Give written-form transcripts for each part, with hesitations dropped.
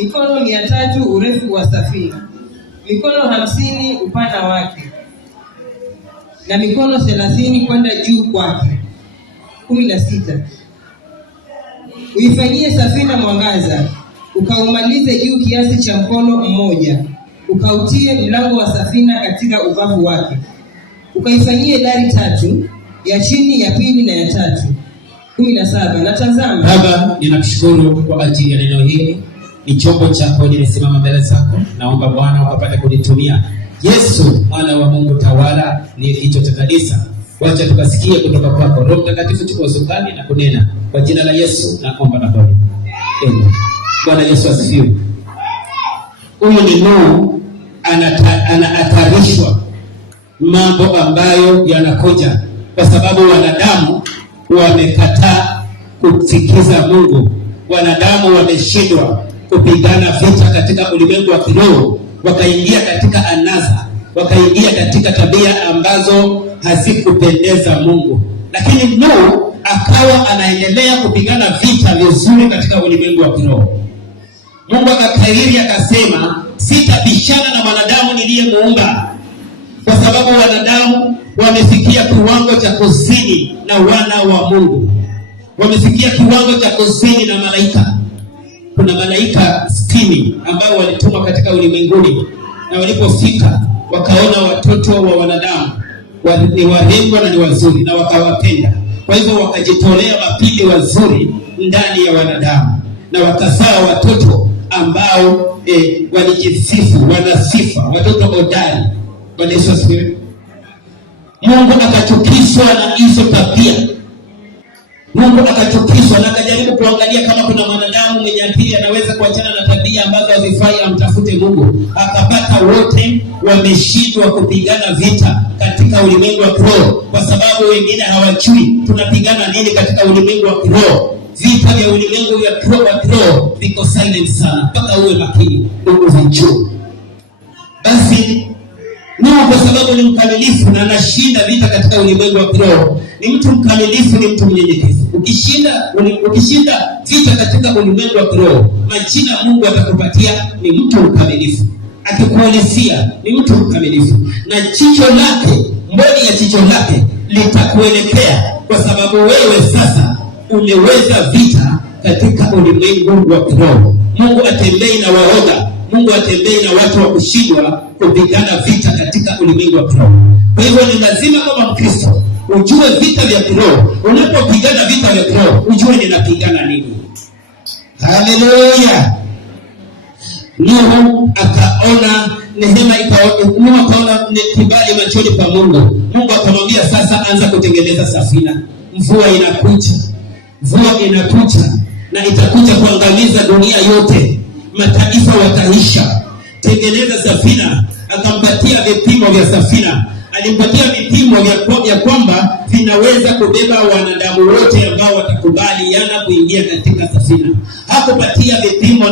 mikono 300 urefu wa safina, mikono 50 upana wake, na mikono 30 kwenda juu kwake. 16. Uifanyie safina mwangaza, ukaumalize juu kiasi cha mkono mmoja, ukautie mlango wa safina katika ubavu wake. Ukaifanyie dari 3, ya chini, ya pili na ya tatu. 17. Na tazama, Baba, ninakushukuru kwa ajili ya neno hili. Ni chombo chako, nimesimama mbele zako. Naomba Bwana ukapate kunitumia. Yesu, mwana wa Mungu, tawala ni kichwa cha kanisa. Wacha tukasikie kutoka kwako. Roho Mtakatifu, chukua usukani na kunena. Kwa jina la Yesu naomba na kuamini. Amen. Bwana Yesu asifiwe. Huyu ni Nuhu, anahatarishwa mambo ambayo yanakuja kwa sababu wanadamu wamekataa kusikiza Mungu. Wanadamu wameshindwa kupigana vita katika ulimwengu wa kiroho, wakaingia katika anasa, wakaingia katika tabia ambazo hazikupendeza Mungu. Lakini Nuhu akawa anaendelea kupigana vita vizuri katika ulimwengu wa kiroho. Mungu akakariri akasema, sitabishana na mwanadamu niliyemuumba, kwa sababu wanadamu wamefikia kiwango cha kuzini na wana wa Mungu. Wamefikia kiwango cha kuzini na malaika. Kuna malaika 60 ambao walitumwa katika ulimwenguni, na walipofika wakaona watoto wa wanadamu ni warembo na ni wazuri na wakawapenda. Kwa hivyo wakajitolea mapigo wazuri ndani ya wanadamu, na wakazaa watoto ambao walijisifu, wanasifa, watoto hodari. Bwana Yesu asifiwe. Mungu akachukizwa na hizo tabia. Mungu akachukizwa na akajaribu kuangalia kama kuna mwanadamu mwenye akili anaweza kuachana na tabia ambazo hazifai, amtafute Mungu. Akapata wote wameshindwa kupigana vita katika ulimwengu wa kiroho, kwa sababu wengine hawajui tunapigana nini katika ulimwengu wa kiroho. Vita vya ulimwengu wa kiroho viko silent sana, mpaka uwe makini ndugu vijue. Basi Nuhu kwa sababu ni mkamilifu na anashinda vita katika ulimwengu wa kiroho. Ni mtu mkamilifu, ni mtu mnyenyekevu. Ukishinda vita katika ulimwengu wa kiroho, majina Mungu atakupatia ni mtu mkamilifu. Akikuulizia ni mtu mkamilifu, na jicho lake, mboni ya jicho lake litakuelekea, kwa sababu wewe sasa umeweza vita katika ulimwengu wa kiroho. Mungu atembei na waoga. Mungu atembei na watu wa kushindwa kupigana vita katika ulimwengu wa kiroho. Kwa hivyo ni lazima kama Mkristo ujue vita vya kiroho. Unapopigana vita vya kiroho, ujue ninapigana nini. Haleluya. Nuhu akaona neema, Nuhu akaona kibali machoni pa Mungu. Mungu akamwambia, sasa anza kutengeneza safina. Mvua inakuja na itakuja kuangamiza dunia yote. Mataifa wataisha. Tengeneza safina. Akampatia vipimo vya safina. Alimpatia vipimo vya kwamba vinaweza kubeba wanadamu wote ambao watakubaliana kuingia katika safina. Hakupatia vipimo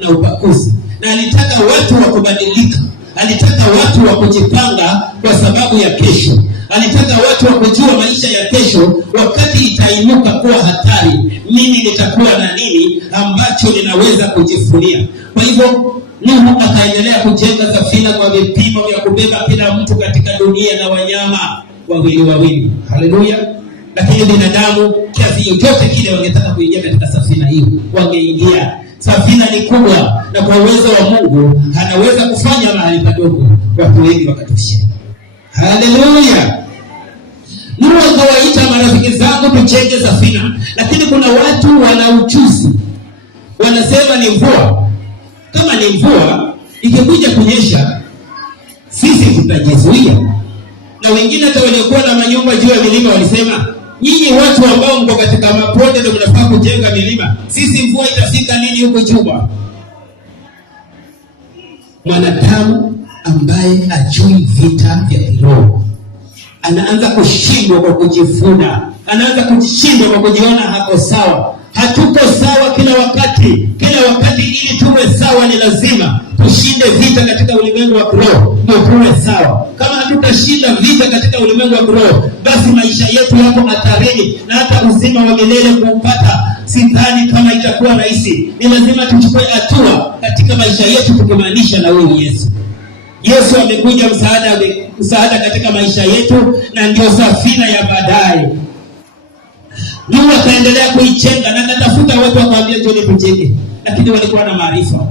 na upakuzi. Na alitaka watu wa kubadilika. Alitaka watu wa kujipanga kwa sababu ya kesho. Alitaka watu wa kujua maisha ya kesho, wakati itainuka kuwa hatari, mimi nitakuwa na nini ambacho ninaweza kujifunia. Kwa hivyo Nuhu akaendelea kujenga safina kwa vipimo vya kubeba kila mtu katika dunia na wanyama wawili. Haleluya. Lakini binadamu kiasi chochote kile wangetaka kuingia katika safina hiyo, wangeingia. Safina ni kubwa, na kwa uwezo wa Mungu anaweza kufanya mahali padogo watu wengi wakatosheka. Haleluya. Nuhu akawaita, marafiki zangu tujenge safina. Lakini kuna watu wana uchuzi. Wanasema ni mvua. Kama ni mvua ikikuja kunyesha, sisi tutajizuia. Na wengine hata waliokuwa na manyumba juu ya milima walisema, nyinyi watu ambao mko katika mabonde ndio mnafaa kujenga milima. Sisi mvua itafika nini huko juu? Mwanadamu ambaye ajui vita vya kiroho anaanza kushindwa kwa kujifuna, anaanza kushindwa kwa kujiona hako sawa. Hatuko sawa kila wakati. Ili tuwe sawa ni lazima tushinde vita katika ulimwengu wa kiroho ndio tuwe sawa. Kama hatutashinda vita katika ulimwengu wa kiroho, basi maisha yetu yako hatarini, na hata uzima wa milele kuupata sidhani kama itakuwa rahisi. Ni lazima tuchukue hatua katika maisha yetu, tukimaanisha na huyu Yesu. Yesu amekuja msaada katika maisha yetu, na ndio safina ya baadaye. Nuhu akaendelea kuichenga na katafuta watu wakamwambia njoni tujenge, lakini walikuwa na maarifa.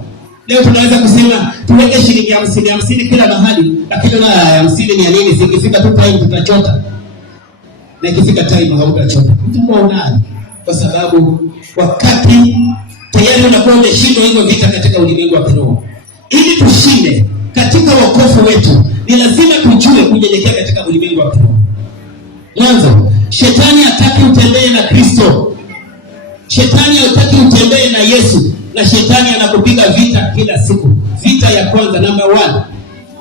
Leo tunaweza kusema tuweke shilingi 50 kila mahali, lakini na 50 ni ya nini? Sikifika tu time tutachota. Na ikifika time hautachota. Mtakuwa unani? Kwa sababu wakati tayari unakuwa umeshindwa hivyo vita katika ulimwengu wa kiroho. Ili tushinde katika wokovu wetu, ni lazima tujue kunyenyekea katika ulimwengu wa kiroho. Mwanzo, shetani hataki utembee na Kristo. Shetani hataki utembee na Yesu, na shetani anakupiga vita kila siku. Vita ya kwanza number 1,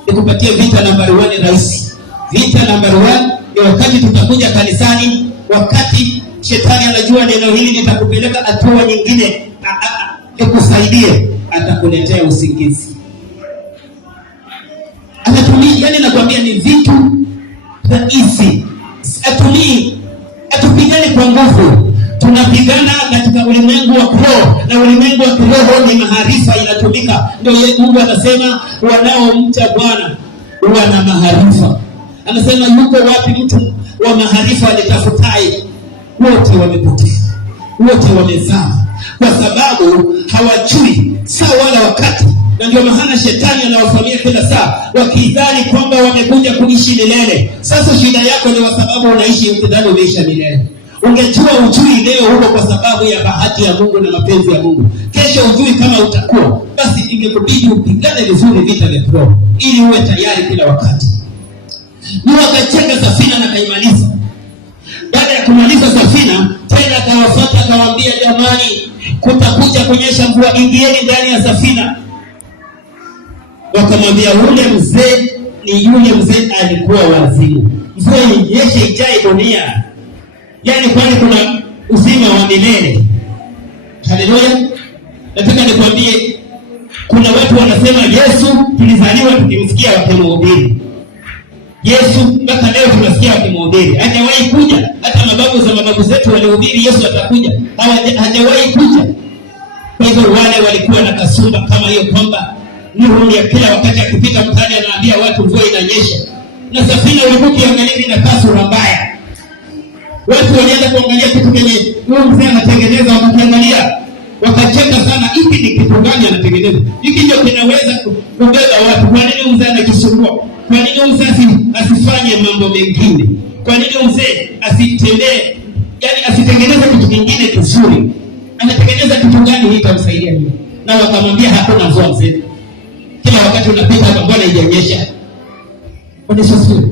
nikupatie vita number 1 rahisi. Vita number 1 ni wakati tutakuja kanisani, wakati shetani anajua neno hili litakupeleka hatua nyingine, ikusaidie, atakuletea usingizi. Anatumia, yani nakwambia ni vitu rahisi. Atupigani kwa nguvu. Tunapigana katika ulimwengu wa kiroho, na ulimwengu wa kiroho ni maarifa inatumika. Ndio Mungu anasema wanaomcha Bwana wana maarifa. Anasema yuko wapi mtu wa maarifa alitafutai? Wote wamepotea, wote wamezama, kwa sababu hawajui saa wala wakati. Na ndio maana shetani anawafanyia kila saa, wakidhani kwamba wamekuja kuishi milele. Sasa shida yako ni kwa sababu unaishi ukidhani umeisha milele. Ungejua ujui leo huko kwa sababu ya bahati ya Mungu na mapenzi ya Mungu, kesho ujui kama utakuwa, basi ingekubidi upigane vizuri vita vya kiroho ili uwe tayari kila wakati. Nuhu akachenga safina na kaimaliza. Baada ya kumaliza safina, tena akawafuata akawaambia, jamani, kutakuja kunyesha mvua, ingieni ndani ya safina. Wakamwambia ule mzee, ni yule mzee alikuwa wazimu. Mvua inyeshe ijae dunia, yani kwani kuna uzima wa milele. Haleluya. Nataka nikwambie, kuna watu wanasema Yesu tulizaliwa tukimsikia wakimhubiri. Yesu mpaka leo tunasikia wakimhubiri. Hajawahi kuja. Hata mababu zetu walihubiri Yesu atakuja. Hajawahi kuja. Kwa hivyo wale walikuwa na kasumba kama hiyo, kwamba Nuhu ya kila wakati akipita mtaani anaambia watu mvua inanyesha. Na safina ilikuwa ikiangalia na kasura mbaya. Watu walienda kuangalia kitu kenye huyo mzee anatengeneza, wakaangalia, wakacheka sana, hiki ni kitu gani anatengeneza? Hiki ndio kinaweza kubeba watu. Kwa nini mzee anakisumbua? Kwa nini mzee asifanye mambo mengine? Kwa nini mzee asitembee, yani asitengeneze kitu kingine kizuri? Anatengeneza kitu gani hii itamsaidia nini? Na wakamwambia hakuna mvua mzee. Kila wakati unapita hapa mbona haijanyesha? Unasafiri.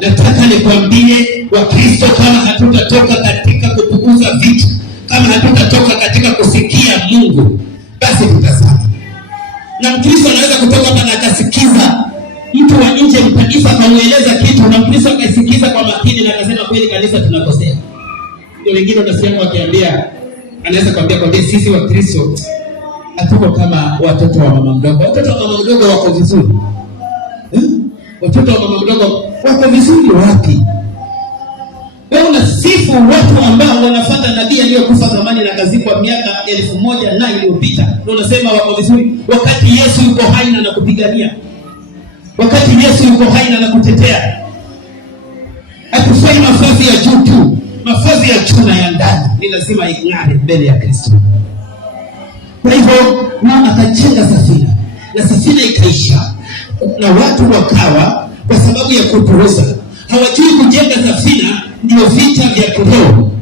Nataka nikwambie Wakristo, kama hatutatoka katika kutukuza vitu, kama hatutatoka katika kusikia Mungu, basi tutazama. Na Mkristo anaweza kutoka hapa na akasikiza mtu wa nje mtakatifu akamueleza kitu, na Mkristo akasikiza kwa makini na akasema kweli kanisa tunakosea. Ndio wengine wanasema wakiambia, anaweza kuambia sisi Wakristo hatuko kama watoto wa mama mdogo. Watoto wa mama mdogo wako vizuri. Watoto wa mama mdogo wako vizuri wapi? Wewe unasifu watu ambao wanafuata nabii aliyekufa zamani na kazikwa miaka 1000 na iliyopita. Na unasema wako vizuri wakati Yesu yuko hai na anakupigania. Wakati Yesu yuko hai na anakutetea. Hakufai mavazi ya juu tu, mavazi ya juu na ya ndani ni lazima ing'are mbele ya Kristo. Kwa hivyo Nuhu akachenga safina, na safina ikaisha, na watu wakawa, kwa sababu ya kupuuza, hawajui kujenga safina. Ndio vita vya kiroho.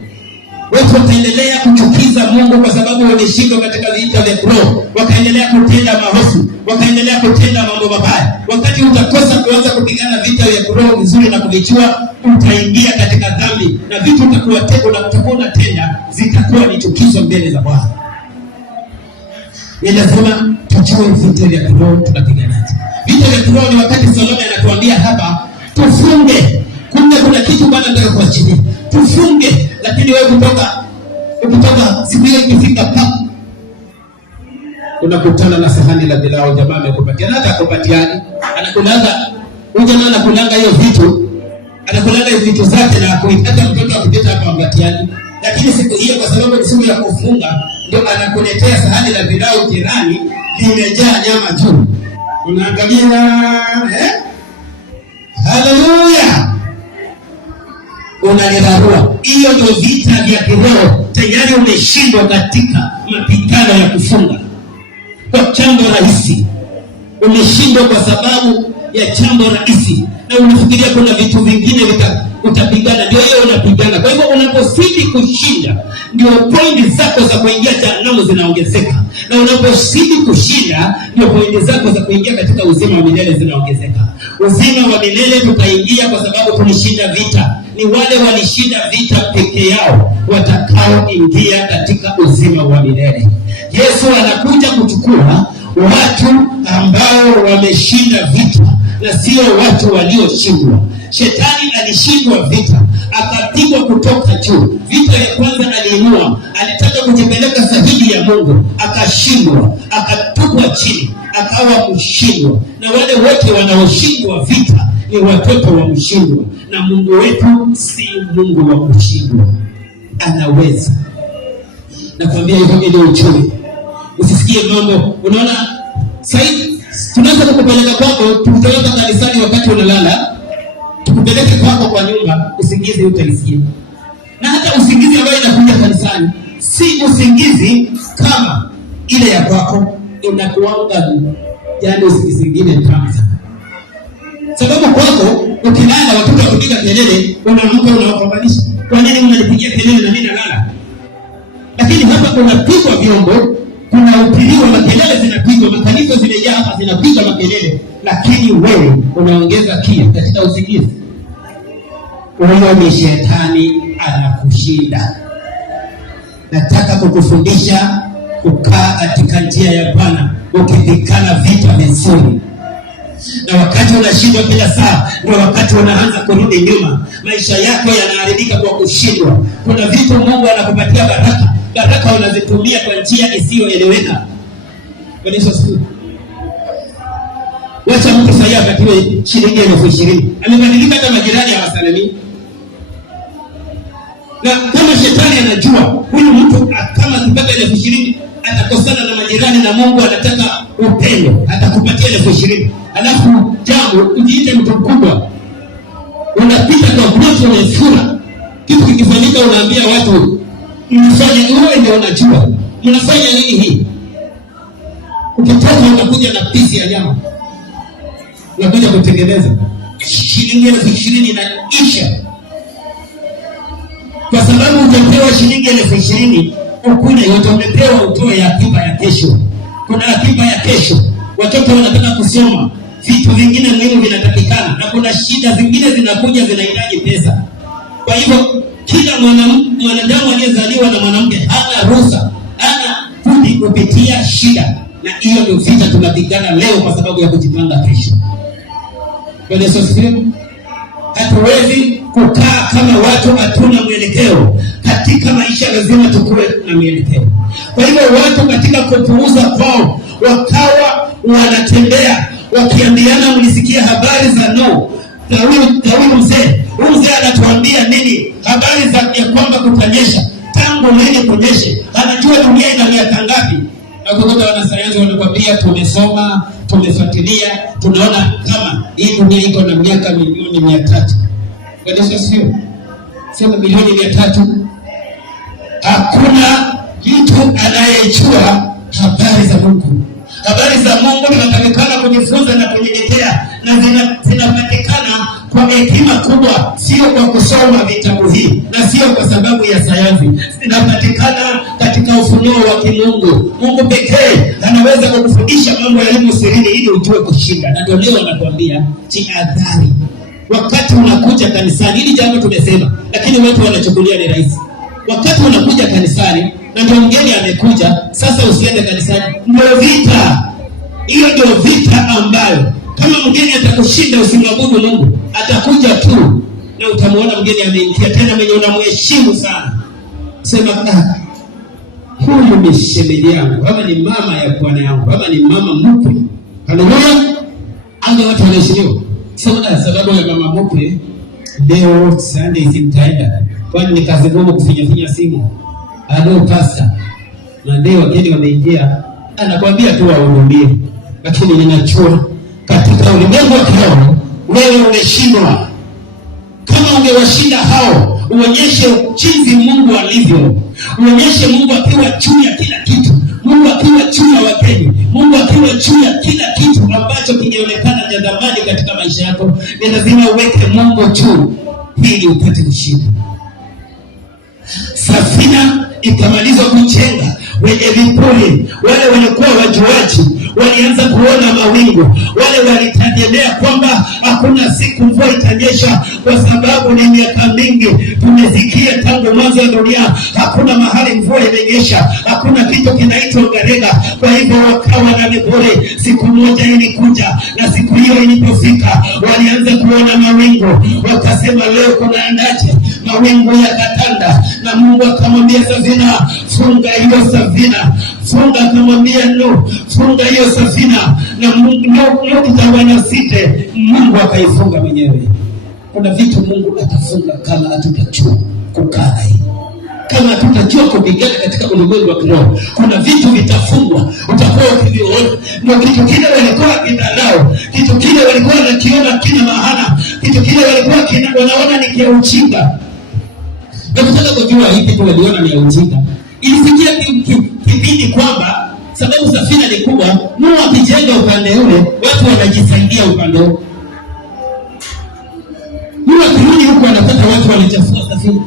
Watu wakaendelea kuchukiza Mungu kwa sababu wameshindwa katika vita vya kiroho, wakaendelea kutenda maovu, wakaendelea kutenda mambo mabaya. Wakati utakosa kuanza kupigana vita vya kiroho vizuri na kuvijua, utaingia katika dhambi, na vitu utakuwa unatenda zitakuwa ni chukizo mbele za Bwana. Ni lazima tujue vita vya kiroho tunapiganaje. Vita vya kiroho ni wakati Solomon anatuambia hapa tufunge. Kumbe kuna kitu Bwana anataka kuachilia. Tufunge, lakini wewe ukitoka siku hiyo ikifika pa unakutana na sahani la pilau, jamaa amekupatia, hata akupatiani, anakulanga jamaa, anakulanga hiyo vitu, anakulanga hiyo vitu zake, na hata mtoto akipita hapa ambatiani. Lakini siku hiyo kwa sababu ni siku ya kufunga, ndio anakuletea sahani la pilau jirani limejaa nyama juu. Unaangalia haleluya, unalirarua. Hiyo ndio vita vya kiroho. Tayari umeshindwa katika mapigano ya kufunga kwa jambo rahisi. Umeshindwa kwa sababu ya jambo rahisi, na unafikiria kuna vitu vingine utapigana. Ndio hiyo unapigana. Kwa hivyo unapozidi kushinda, ndio pointi zako za kuingia jehanamu zinaongezeka, na unapozidi kushinda, ndio pointi zako za kuingia katika uzima wa milele zinaongezeka. Uzima wa milele tutaingia kwa sababu tulishinda vita. Ni wale walishinda vita peke yao watakaoingia katika uzima wa milele. Yesu anakuja kuchukua watu ambao wameshinda vita na sio watu walioshindwa. Shetani alishindwa vita, akapigwa kutoka juu. Vita ya kwanza aliinua, alitaka kujipeleka zaidi ya Mungu, akashindwa, akatupwa chini, akawa kushindwa. Na wale wote wanaoshindwa vita ni watoto wa mshindwa, na Mungu wetu si Mungu wa kushindwa. Anaweza. Nakwambia hivyo ili ujue. Usisikie mambo. Unaona sasa tunaweza kukupeleka kwako, tukupeleka kanisani wakati unalala, tukupeleke kwako kwa nyumba, usingizi utalisikia. Na hata usingizi ambayo inakuja kanisani si usingizi kama ile ya kwako, inakuanga yani usingizi mwingine tamu. Sababu kwako ukilala watoto wakipiga kelele, unaamka unawapambanisha. Kwa nini mnanipigia kelele na mimi nalala? Lakini hapa kunapigwa vyombo, kunaupiliwa, makelele zinapigwa, makanisa zimejaa hapa zinapiga makelele, lakini wewe unaongeza kia katika usingizi. Huyo ni shetani anakushinda. Nataka kukufundisha kukaa katika njia ya Bwana, ukipigana vita vizuri. Na wakati unashindwa kila saa, ndio wakati unaanza kurudi nyuma. Maisha yako yanaharibika kwa kushindwa. Kuna vitu Mungu anakupatia baraka. Baraka unazitumia kwa njia isiyoeleweka. Bwana Yesu asifiwe. Wacha mtu sasa akatiwe shilingi 20,000. Amebadilika hata majirani hawasalimii. Na kama shetani anajua huyu mtu kama akipata 20,000 atakosana na majirani, na Mungu anataka upendo, atakupatia 20,000. Alafu jambo ujiite mtu mkubwa, unapita kwa mtu unafura, kitu kikifanyika unaambia watu mfanye, wewe ndio unajua mnafanya nini hii. Ukitoka unakuja na pisi ya nyama, unakuja kutengeneza shilingi 20,000 inaisha, kwa sababu utapewa shilingi 20,000 ukule yote. Umepewa utoe akiba ya kesho. Kuna akiba ya kesho, watoto wanataka kusoma, vitu vingine muhimu vinatakikana, na kuna shida zingine zinakuja zinahitaji pesa. Kwa hivyo kila mwanadamu aliyezaliwa na mwanamke hana ruhusa, hana budi kupitia shida, na hiyo ndio vita tunapigana leo kwa sababu ya kujipanga kesho. Bwana Yesu asifiwe. Hatuwezi kukaa kama watu hatuna mwelekeo katika maisha, lazima tukue na mwelekeo. Kwa hivyo watu katika kupuuza kwao wakawa wanatembea wakiambiana, mlisikia habari za Nuhu na huyu mzee. Huyu mzee anatuambia nini? Habari za ya kwamba kutanyesha. Tangu lini kunyeshe? Anajua dunia ina miaka ngapi? Na kutoka wanasayansi wanakuambia, tumesoma, tumefuatilia, tunaona kama hii dunia iko na miaka milioni 300. Bwana Yesu asifiwe. Sema milioni 300. Hakuna mtu anayejua habari za Mungu. Habari za Mungu zinapatikana kujifunza na kunyenyekea, na zinapatikana kwa hekima kubwa, sio kwa kusoma vitabu hii, na sio kwa sababu ya sayansi. Zinapatikana katika ufunuo wa kimungu. Mungu pekee anaweza kukufundisha mambo yaliyo sirini ili ujue kushinda. Na ndio leo anakuambia jihadhari. Wakati unakuja kanisani, hili jambo tumesema, lakini watu wanachukulia ni rahisi. Wakati unakuja kanisani na ndio mgeni amekuja, sasa usiende kanisani, ndio vita. Hiyo ndio vita ambayo kama mgeni atakushinda usimwabudu Mungu, atakuja tu na utamwona mgeni ameingia tena mwenye unamheshimu sana. Sema huyu ni shemeji yangu, ama ni mama ya bwana yangu, ama ni mama mkwe. Haleluya. Anga watu wanaheshimiwa. Sababu ya mama mkwe leo Sunday simtaenda, kwani ni kazi ngumu kufinya simu. Halo pastor, na ndio wageni wameingia, anakwambia tu wahurumie. Lakini ninajua katika ulimwengu wa kiroho wewe umeshindwa. Kama ungewashinda hao, uonyeshe jinsi Mungu alivyo. Uonyeshe Mungu akiwa juu ya kila kitu, Mungu akiwa juu ya wageni, Mungu akiwa juu ya kila kitu ambacho kingeonekana cha dhamani katika maisha yako. Ni lazima uweke Mungu juu ili upate kushinda. Safina ikamalizwa kujenga, wenye vipuli, wale walikuwa wajuaji walianza kuona mawingu. Wale walitegemea kwamba hakuna siku mvua itanyesha, kwa sababu ni miaka mingi tumesikia tangu mwanzo wa dunia hakuna mahali mvua imenyesha, hakuna kitu kinaitwa ngarega. Kwa hivyo wakawa na vipuli. Siku moja ilikuja, na siku hiyo ilipofika walianza kuona mawingu. Wakasema leo kunaendaje? Mawingu yakatanda, na Mungu akamwambia Safina, funga hiyo safina. Funga, akamwambia Nuhu, funga hiyo safina. Na Nuhu itawanasite, Mungu akaifunga mwenyewe. Kuna vitu Mungu atafunga kama hatutajua kukaa. Kama hatutajua kupigana katika ulimwengu wa kiroho, kuna vitu vitafungwa. Utakuwa ukiviona, ndio kitu kile walikuwa kinalao, kitu kile walikuwa wanakiona kina maana, kitu kile walikuwa wanaona ni kia ujinga. Na kutaka kujua hii kitu waliona ni ya ujinga. Ilifikia kipindi kwamba sababu safina ni kubwa, Nuhu akijenga upande ule, watu wanajisaidia upande ule. Nuhu akirudi huko anapata watu walichafua safina.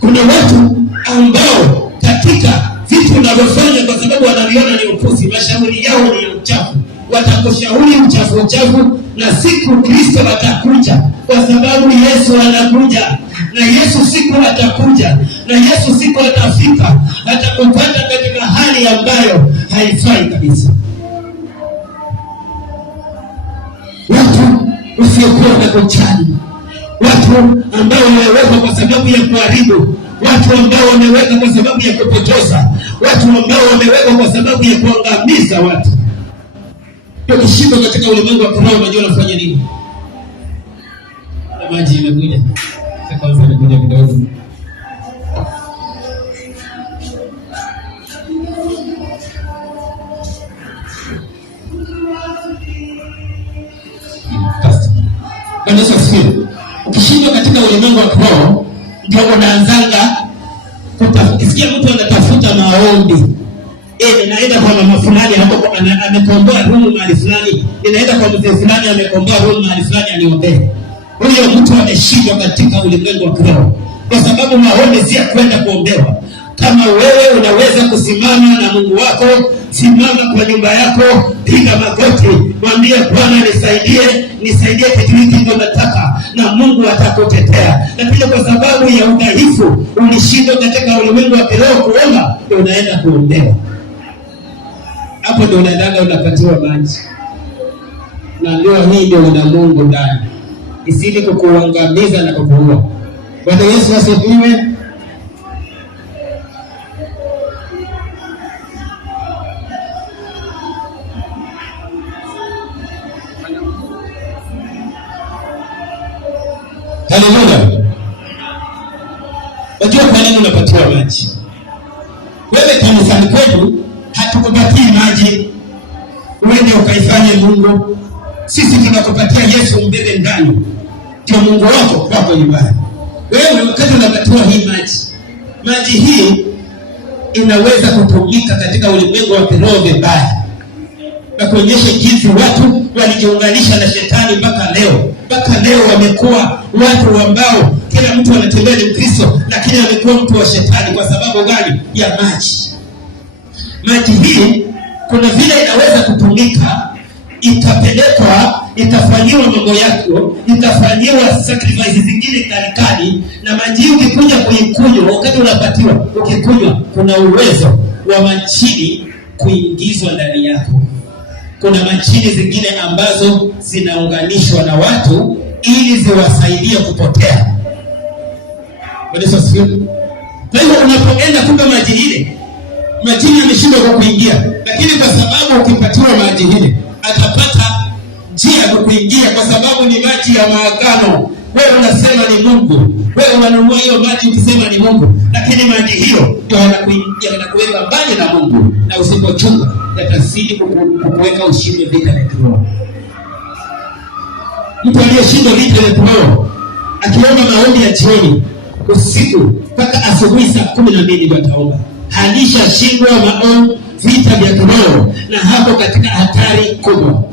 Kuna watu ambao katika vitu wanavyofanya kwa sababu wanaliona ni upuzi, mashauri yao ni ya uchafu, watakushauri uchafu. Na siku Kristo atakuja, kwa sababu Yesu anakuja, na Yesu siku atakuja, na Yesu siku atafika, atakupata katika hali ambayo haifai kabisa. Watu usiokuwa na kujali, watu ambao wamewekwa kwa sababu ya kuharibu, watu ambao wamewekwa kwa sababu ya kupotosha, watu ambao wamewekwa kwa sababu ya kuangamiza watu. Ukishinda katika ulimwengu wa kiroho, unajua unafanya nini? Maji imekuja. Kwanza imekuja kidogo. Ukishinda katika ulimwengu wa kiroho, ndio unaanzanga ukisikia mtu anatafuta maombi. Ninaenda kwa mama fulani hapo amekomboa roho mahali fulani, ninaenda kwa mzee fulani amekomboa roho mahali fulani aniombee. Huyo mtu ameshindwa katika ulimwengu wa kiroho, kwa sababu maombi si kwenda kuombewa. Kama wewe unaweza kusimama na Mungu wako, simama kwa nyumba yako, piga magoti, mwambie Bwana nisaidie kitu hiki ndio nataka, na Mungu atakutetea. Lakini kwa sababu ya udhaifu ulishindwa katika ulimwengu wa kiroho kuomba, ndio unaenda kuombewa. Hapo ndio unaenda unapatiwa maji. Na ndio hii ndio una Mungu ndani, isije kukuangamiza na kukuua. Bwana Yesu asifiwe. Haleluya. Unajua kwa nini unapatiwa maji? Wewe kanisani kwetu hatukupatii maji uende ukaifanye Mungu. Sisi tunakupatia Yesu mbebe ndani, ndio Mungu wako kwako nyumbani. Wewe wakati unapatiwa hii maji hii inaweza kutumika katika ulimwengu wa kiroho vibaya, na kuonyesha jinsi watu walijiunganisha na shetani mpaka leo wamekuwa watu ambao kila mtu anatembea ni Mkristo, lakini amekuwa mtu wa shetani. Kwa sababu gani? Ya maji hii kuna vile inaweza kutumika, ikapelekwa, itafanyiwa mambo yako, itafanyiwa sacrifice zingine kalikali, na maji ukikuja kuikunywa wakati unapatiwa, ukikunywa kuna uwezo wa majini kuingizwa ndani yako. Kuna majini zingine ambazo zinaunganishwa na watu ili ziwasaidie kupotea. Kwa hivyo unapoenda kumbe maji ile, majini yameshindwa kwa kuingia, lakini kwa sababu ukipatiwa maji ile atapata njia ya kuingia, kwa sababu ni maji ya maagano. wewe unasema ni Mungu, wewe unanunua hiyo maji ukisema ni Mungu, lakini maji hiyo ndio yanakuweka mbali na Mungu, na usipochunga yatazidi kukuweka ushinde vita vya kiroho. Mtu aliyeshinda vita vya kiroho akiomba maombi ya jioni, usiku mpaka asubuhi saa 12 ndio ataomba, alishashindwa maombi vita vya kiroho, na hapo katika hatari kubwa.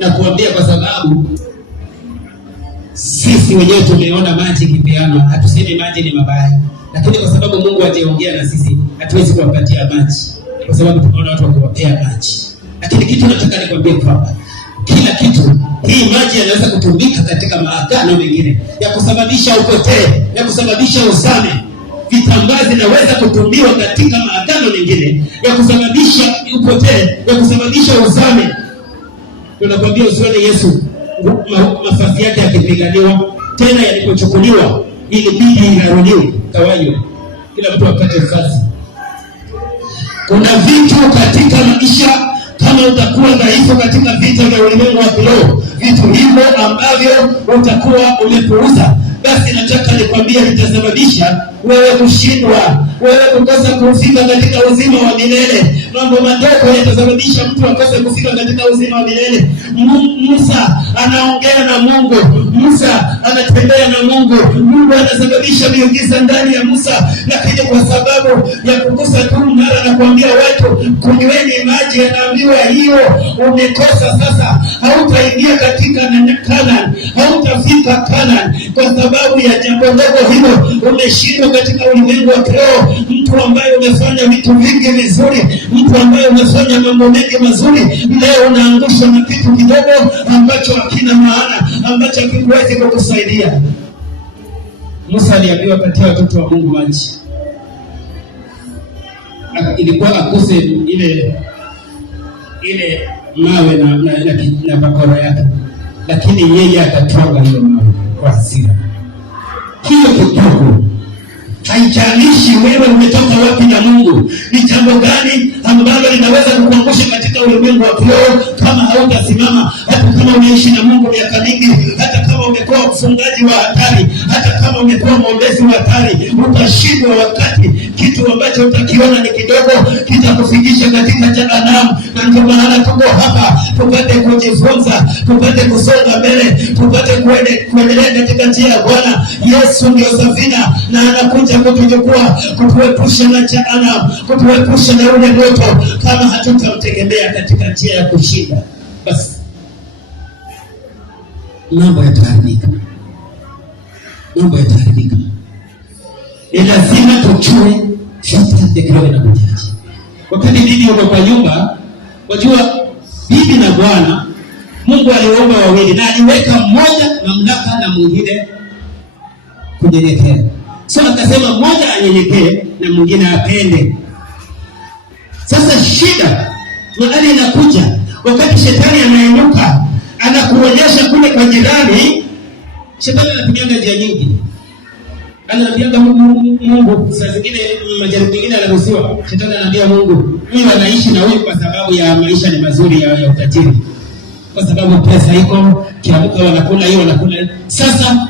Na kuambia kwa sababu sisi wenyewe tumeona maji kipeana, hatusemi maji ni mabaya, lakini kwa sababu Mungu hajaongea na sisi hatuwezi kuwapatia maji, kwa sababu tunaona watu wakiwapea maji. Lakini kitu nataka nikwambie kwamba kila kitu, hii maji yanaweza kutumika katika maagano mengine ya kusababisha upotee, ya kusababisha uzame. Vitambaa zinaweza kutumiwa katika maagano mengine ya kusababisha upotee, ya kusababisha uzame. Tunakwambia usione Yesu mafasi yake yakipiganiwa, tena yalipochukuliwa ilibidi inarudiwa kawaida, kila mtu apate kazi. Kuna vitu katika maisha, kama utakuwa dhaifu katika vita vya ulimwengu wa kiroho, vitu hivyo ambavyo utakuwa umepuuza, basi nataka nikwambie vitasababisha wewe kushindwa, wewe kukosa kufika katika uzima wa milele. Mambo madogo yatasababisha mtu akose kufika katika uzima wa milele. Musa anaongea na Mungu, Musa anatembea na Mungu, Mungu anasababisha miujiza ndani ya Musa, lakini kwa sababu ya kukosa tu mara na kuambia watu kunyweni maji, anaambiwa hiyo umekosa. Sasa hautaingia katika Kanaan, hautafika Kanaan kwa sababu ya jambo dogo hilo. Umeshindwa katika ulimwengu wa kiroho. Mtu ambaye umefanya vitu vingi vizuri, mtu ambaye umefanya mambo mengi mazuri, leo unaangushwa na kitu kidogo ambacho hakina maana, ambacho hakiwezi kukusaidia. Musa aliambiwa patia watoto wa Mungu maji, ilikuwa akuse ile mawe na bakora yake, lakini yeye akatwanga hiyo mawe kwa hasira. Hiyo kidogo, haijalishi wewe umetoka wapi na Mungu, ni jambo gani ambalo linaweza kukuangusha katika ulimwengu wa kiroho kama hautasimama. Hata kama umeishi na Mungu miaka mingi, hata kama umekuwa mfungaji wa hatari, hata kama umekuwa mwombezi wa hatari, utashindwa wakati kitu ambacho utakiona ni kidogo kitakufikisha katika jehanamu. Na ndio maana tuko hapa, tupate kujifunza, tupate kusonga mbele, tupate kuendelea katika njia ya Bwana. Yesu ndio safina, na anakuja kutuchukua, kutuepusha na jehanamu, kutuepusha na ule moto, kama hatutamtegemea katika njia ya kushinda. Basi mambo yataharibika, mambo yataharibika. Ni lazima tujue vita vya kiroho vinakujaje. Wakati bibi uko kwa nyumba, wajua bibi na bwana, Mungu aliomba wawili na aliweka mmoja mamlaka na mwingine kunyenyekea. So akasema mmoja anyenyekee na mwingine apende. Sasa shida mahali inakuja wakati shetani anainuka, anakuonyesha kule kwa jirani. Shetani anapiga njia nyingi, anapiga Mungu. Saa zingine majaribu mengine anaruhusiwa. Shetani anaambia Mungu, huyu anaishi na huyu kwa sababu ya maisha ni mazuri ya utajiri, kwa sababu pesa iko, kiamka wanakula hiyo wanakula. Sasa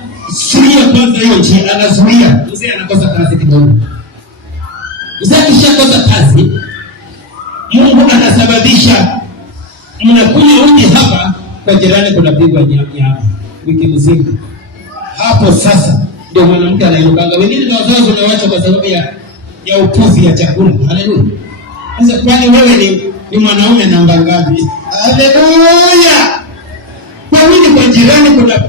zuia kwanza hiyo njia, anazuia. Mzee anakosa kazi kidogo. Mzee akishakosa kazi, Mungu anasababisha mnakunywa uji hapa kwa jirani, kuna pigwa nyama wiki mzima. Hapo sasa ndio mwanamke anailukanga. Wengine ndio wazazi wanawacha kwa sababu ya upuzi ya chakula. Haleluya. Sasa kwani wewe ni mwanaume namba ngapi? Haleluya. Kwa nini kwa jirani kuna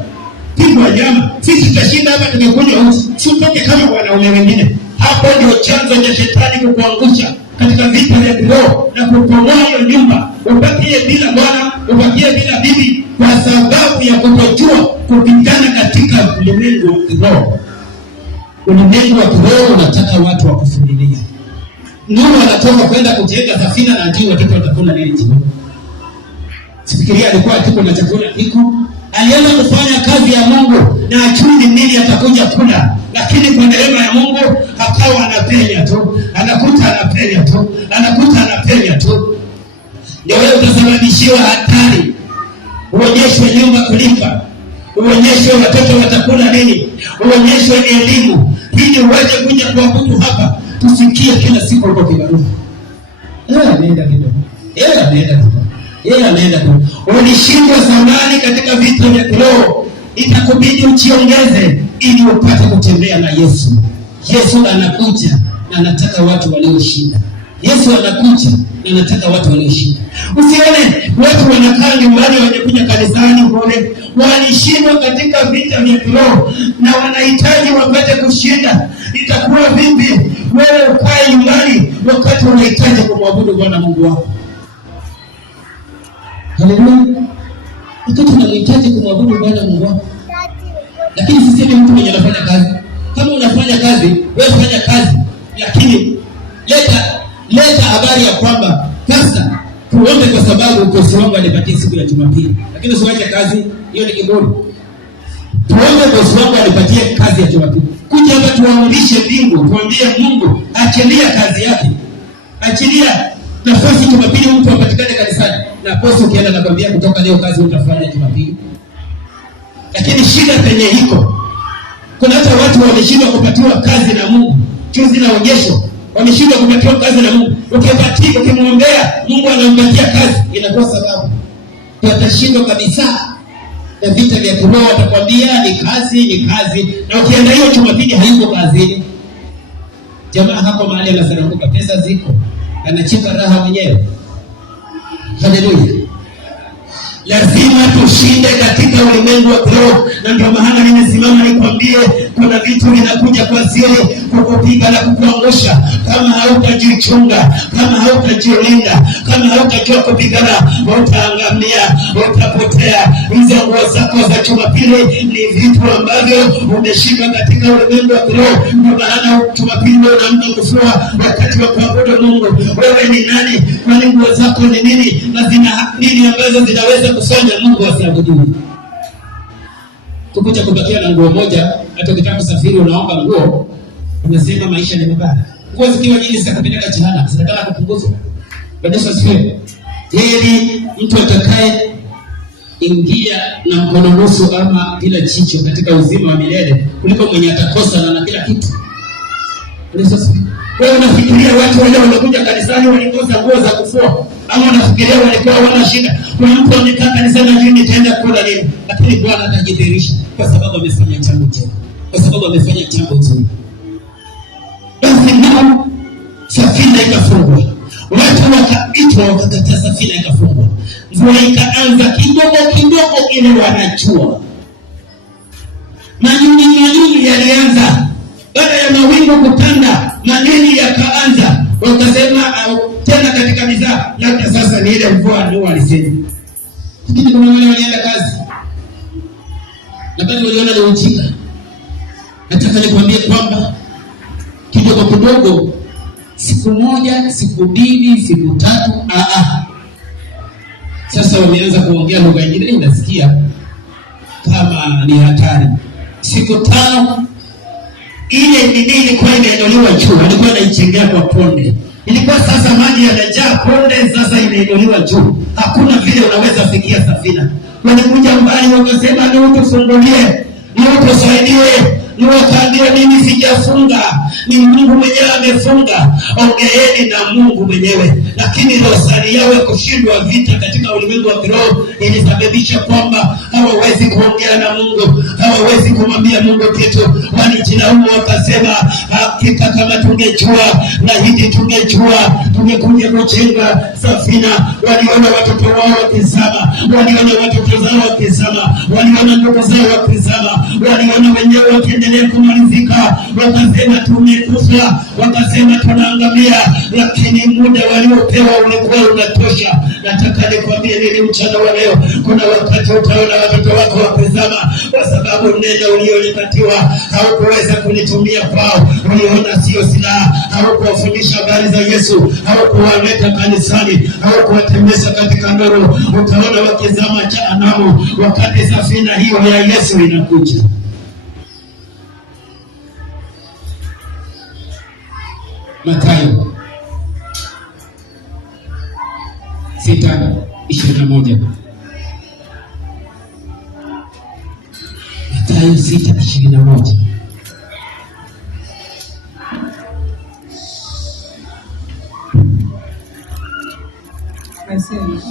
pigwa nyama? Sisi tutashinda hapa tumekunywa uji. Sitoke kama wanaume wengine. Hapo ndio chanzo cha shetani kukuangusha katika vita vya kiroho na kupomoa hiyo nyumba. Ubakie bila bwana, ubakie bila bibi, kwa sababu ya kutojua kupigana katika ulimwengu wa kiroho. Ulimwengu wa kiroho unataka watu wa kufumilia. Nuhu anatoka kwenda kujenga safina na ajui watoto watakula nini jioni. Sifikiria alikuwa atuko na chakula kiko. Alianza kufanya kazi ya Mungu na ajui ni nini atakuja kula. Lakini kwa neema ya Mungu akawa anapenya tu, anakuta anapenya tu, anakuta anapenya tu. Ndio wewe utasababishiwa hatari, uonyeshwe nyumba kulipa, uonyeshwe watoto watakula nini, uonyeshwe elimu, ili uweze kuja kuabudu hapa, tusikie kila siku uko kibarua. Anaenda kidogo. Anaenda tu. Ulishindwa zamani katika vita vya kiroho, itakubidi ujiongeze ili upate kutembea na Yesu. Yesu anakuja na anataka watu walioshinda. Yesu anakuja na anataka watu walioshinda. Usione watu wanakaa nyumbani wanakuja kanisani kule, walishindwa katika vita vya kiroho na wanahitaji wapate kushinda. Itakuwa vipi wewe ukae nyumbani wakati unahitaji kumwabudu Bwana Mungu wako? Haleluya. Wakati unahitaji kumwabudu Bwana Mungu wako. Lakini sisi ni mtu mwenye anafanya kazi. Kama unafanya kazi, wewe fanya kazi, lakini leta habari ya kwamba sasa tuombe kwa sababu ukosi wangu anipatie siku ya Jumapili. Lakini usiwache kazi, hiyo ni kiburi. Tuombe ukosi wangu anipatie kazi ya Jumapili. Kuja hapa tuamrishe mbingu, tuambie Mungu achilia kazi yake. Achilia nafasi Jumapili mtu apatikane kanisani. Na poso ukienda nakwambia kutoka leo kazi utafanya Jumapili. Lakini shida penye hiko, kuna hata watu wameshindwa kupatiwa kazi na Mungu. Juzi na onyesho, wameshindwa kupatiwa kazi na Mungu. Ukimwombea Mungu anampatia kazi, inakuwa sababu watashindwa kabisa. Na vita vya kiroho watakwambia ni kazi. Na ukienda hiyo Jumapili haiko kazini. Jamaa hapo mahali anasaramuka, pesa ziko, anachika raha mwenyewe. Haleluya. Lazima tushinde katika ulimwengu wa kiroho, na ndio maana nimesimama nikwambie kuna vitu vinakuja kwa siri kukupiga na kukuangusha. Kama hautajichunga, kama hautajilinda, kama hautajua kupigana, utaangamia, utapotea. Hizo nguo zako za Jumapili ni vitu ambavyo umeshika katika ulimwengu wa kiroho. Ndio maana Jumapili unaamka kufua wakati wa kuabudu Mungu. Wewe ni nani? Kwani nguo zako ni nini? Na zina nini ambazo zinaweza kufanya Mungu asiabudiwe? Kukuja kubakia na nguo moja, hata ukitaka kusafiri unaomba nguo, unasema maisha ni mabaya. Nguo zikiwa nyingi zitakupeleka jehanamu, zitakala kupunguzwa. Bwana asifiwe. Heri mtu atakaye ingia na mkono nusu ama bila jicho katika uzima wa milele kuliko mwenye atakosa na kila kitu. Bwana asifiwe. Wewe unafikiria watu wale wanakuja kanisani walikosa nguo za kufua, ama unafikiria walikuwa wana shida? Kuna mtu amekaa kanisani na nitaenda kula nini? Lakini Bwana atajidhihirisha kwa sababu amefanya jambo jema, kwa sababu amefanya jambo zuri. Basi nao safina ikafungwa, watu wakaitwa wakakataa, safina ikafungwa. Mvua ikaanza kidogo ili wanachua. Manyunyu yalianza. Baada ya mawingu kutanda, manyunyu yakaanza. Wakasema tena katika mizaa, labda sasa ni ile mvua ndio walisema. Lakini kuna wale walienda kazi, na bado waliona ni ujinga. Nataka nikwambie kwamba kidogo, siku moja, siku mbili, siku tatu, sasa wameanza kuongea lugha nyingine, inasikia kama ni hatari. Siku 5 ile nini ilikuwa imeinuliwa juu, alikuwa anaichengea kwa ponde. Ilikuwa sasa maji yanajaa ponde, sasa imeinuliwa juu. Hakuna vile unaweza fikia safina. Walikuja mbali wakasema ni utufungulie, ni utusaidie. Ni wakaambia mimi sijafunga, ni Mungu mwenyewe amefunga. Ongeeni na Mungu mwenyewe. Lakini dosari yao kushindwa vita katika ulimwengu wa kiroho ilisababisha kwamba hawawezi kuongea na Mungu, hawawezi kumwambia Mungu kitu. Walijilaumu wakasema, hakika kama tungejua na hili tungejua, tungekuja kujenga safina. Waliona watoto wao wakizama, waliona watoto zao wakizama, waliona ndugu zao wakizama, waliona wenyewe wakiendelea kumalizika. Wakasema tumekufa, wakasema tunaangamia. Lakini muda waliopewa ulikuwa unatosha. Nataka nikwambie nini mchana wa leo, kuna wakati utaona watoto wako wakizama kwa sababu neno uliolipatiwa haukuweza kulitumia kwao. Uliona sio silaha, haukuwafundisha habari za Yesu, haukuwaleta kanisani, haukuwatembeza katika nuru. Utaona wakizama jehanamu wakati safina hiyo ya Yesu inakuja. Mathayo 6:21. Asema,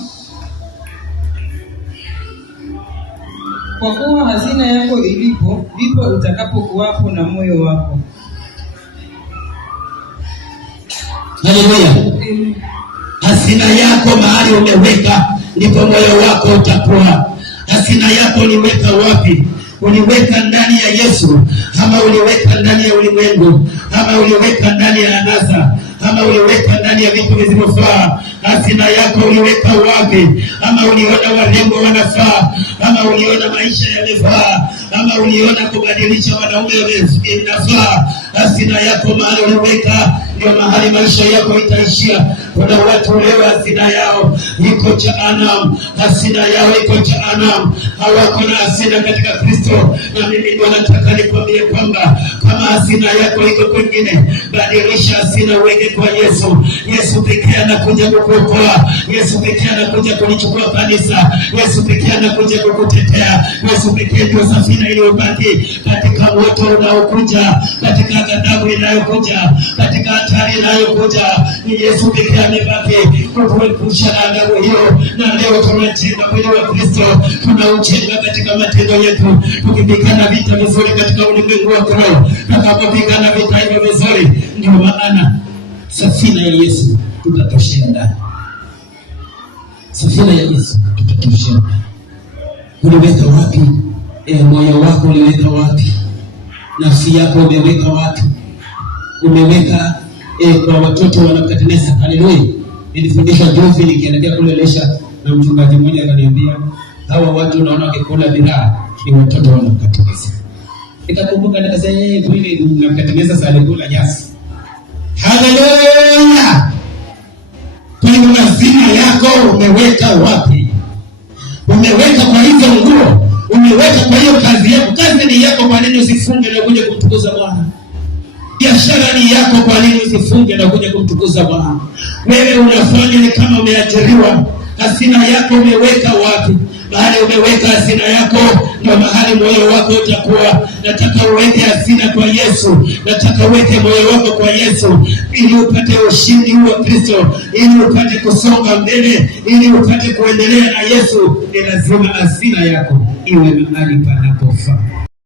kwa kuwa hazina yako ilipo, ndipo utakapokuwapo na moyo wako. Haleluya. Hazina yako mahali umeweka, ndipo moyo wako utakuwa. Hazina yako uliweka wapi? Uliweka ndani ya Yesu, ama uliweka ndani ya ulimwengu, ama uliweka ndani ya anasa, ama uliweka ndani ya vitu visivyofaa? Hazina yako uliweka wapi? Ama uliona warembo wanafaa, ama uliona maisha yamefaa, ama uliona kubadilisha wanaume inafaa? Hazina yako mahali uliweka, ndio mahali maisha yako itaishia. Kuna watu leo hazina yao iko Jehanamu, hazina yao iko Jehanamu, hawako na hazina katika Kristo. Na mimi ndio nataka nikwambie kwamba kama hazina yako iko kwingine, badilisha hazina uweke kwa Yesu. Yesu pekee anakuja kukuokoa. Yesu pekee anakuja kulichukua kanisa. Yesu pekee anakuja kukutetea. Yesu pekee ndio safina iliyobaki katika moto unaokuja, katika ghadhabu inayokuja, katika hatari inayokuja. Ni Yesu pekee amebaki kutuepusha na adhabu hiyo. Na leo tunajenga mwili wa Kristo, tunaujenga katika matendo yetu, tukipigana vita vizuri katika ulimwengu wa kiroho. Tutakapopigana vita hivyo vizuri, ndio maana safina ya Yesu tutatoshea ndani. Safina ya Yesu tutatoshea ndani. Uliweka wapi? Moyo wako uliweka wapi? Nafsi yako umeweka wapi? Umeweka kwa watoto wanakatenesa. Haleluya. Nilifundisha juzi nikielekea kule Lesha, na mchungaji mmoja akaniambia hawa watu unaona wakikula bidhaa ni watoto wanakatenesa. Nikakumbuka nikasema kweli mnakatenesa sana kula nyasi. Haleluya. Kwa hiyo hazina yako umeweka wapi? Umeweka kwa hizo nguo, umeweka kwa hiyo kazi yako. Kazi ni yako, kwa nini usifunge na kuja kumtukuza Bwana? Biashara ni yako, kwa nini usifunge na kuja kumtukuza Bwana? Wewe unafanya ni kama umeajiriwa. Hazina yako umeweka wapi? Mahali umeweka hazina yako, ndio mahali moyo wako utakuwa. Nataka uweke hazina kwa Yesu. Nataka uweke moyo wako kwa Yesu, ili upate ushindi wa Kristo, ili upate kusonga mbele, ili upate kuendelea na Yesu. Ni lazima hazina yako iwe mahali panapofaa.